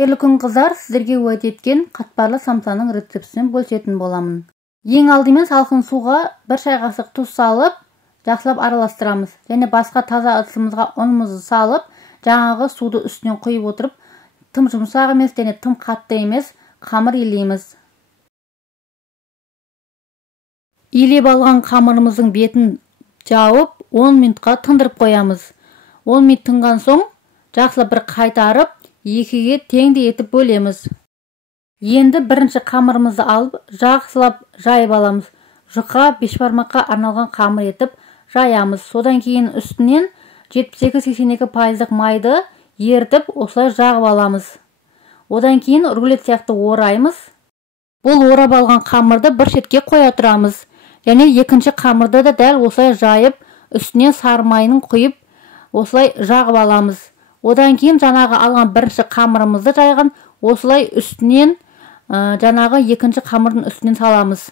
Қайырлы күн қыздар, сіздерге уәде еткен қатпарлы самсаның рецептісін бөлісетін боламын. Ең алдымен салқын суға 1 шай қасық тұз салып, жақсылап араластырамыз. Және басқа таза ыдысымызға ұнымызды салып, жаңағы суды үстінен құйып отырып, тым жұмсақ емес және тым қатты емес қамыр илейміз. Илеп алған қамырымыздың бетін жауып, 10 минутқа тындырып қоямыз. 10 минут тынған соң, жақсылап бір қайтарып, екіге теңдей етіп бөлеміз. Енді бірінші қамырымызды алып, жақсылап жайып аламыз. Жұқа бешбармаққа арналған қамыр етіп жаямыз. Содан кейін үстінен 72-82% майды ертіп, осылай жағып аламыз. Одан кейін рулет сияқты ораймыз. Бұл орап алған қамырды бір шетке қоя тұрамыз. Және екінші қамырды да дәл осылай жайып, үстінен сары майын құйып, осылай жағып аламыз. Одан кейін жаңағы алған бірінші қамырымызды жайған, осылай үстінен жаңағы екінші қамырдың үстінен саламыз.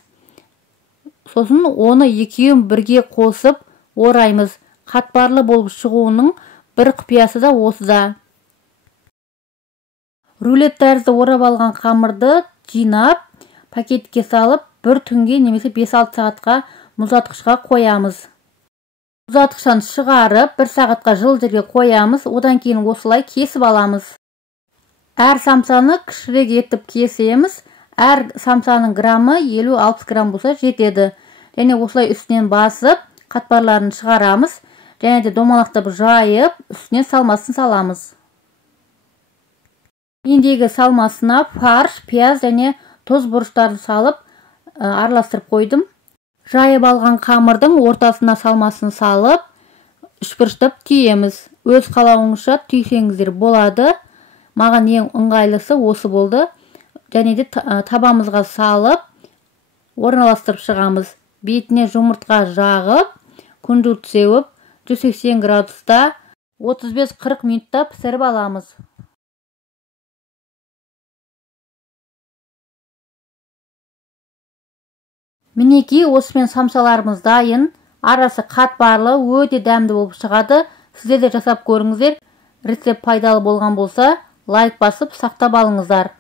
Сосын оны екеуін бірге қосып ораймыз. Қатпарлы болып шығуының бір құпиясы да осыда. Рулет тәрізді орап алған қамырды жинап, пакетке салып, бір түнге немесе 5-6 сағатқа мұздатқышқа қоямыз. Мұздатқыштан шығарып, 1 сағатқа жылы жерге қоямыз. Одан кейін осылай кесіп аламыз. Әр самсаны кішірек етіп кесеміз. Әр самсаның граммы 50-60 грамм болса жетеді. Және осылай үстінен басып, қатпарларын шығарамыз. Және де домалақтап жайып, үстінен салмасын саламыз. Ендегі салмасына фарш, пияз және тұз бұрыштарды салып араластырып қойдым. Жайып алған қамырдың ортасына салмасын салып, үшбұрыштап түйеміз. Өз қалауыңызша түйсеңіздер болады. Маған ең ыңғайлысы осы болды. Және де табамызға салып, орналастырып шығамыз. Бетіне жұмыртқа жағып, күнжіт сеуіп, 180 градуста 35-40 минутта пісіріп аламыз. Мінеки, осымен самсаларымыз дайын. Арасы қатпарлы, өте дәмді болып шығады. Сіздер де жасап көріңіздер. Рецепт пайдалы болған болса, лайк басып сақтап алыңыздар.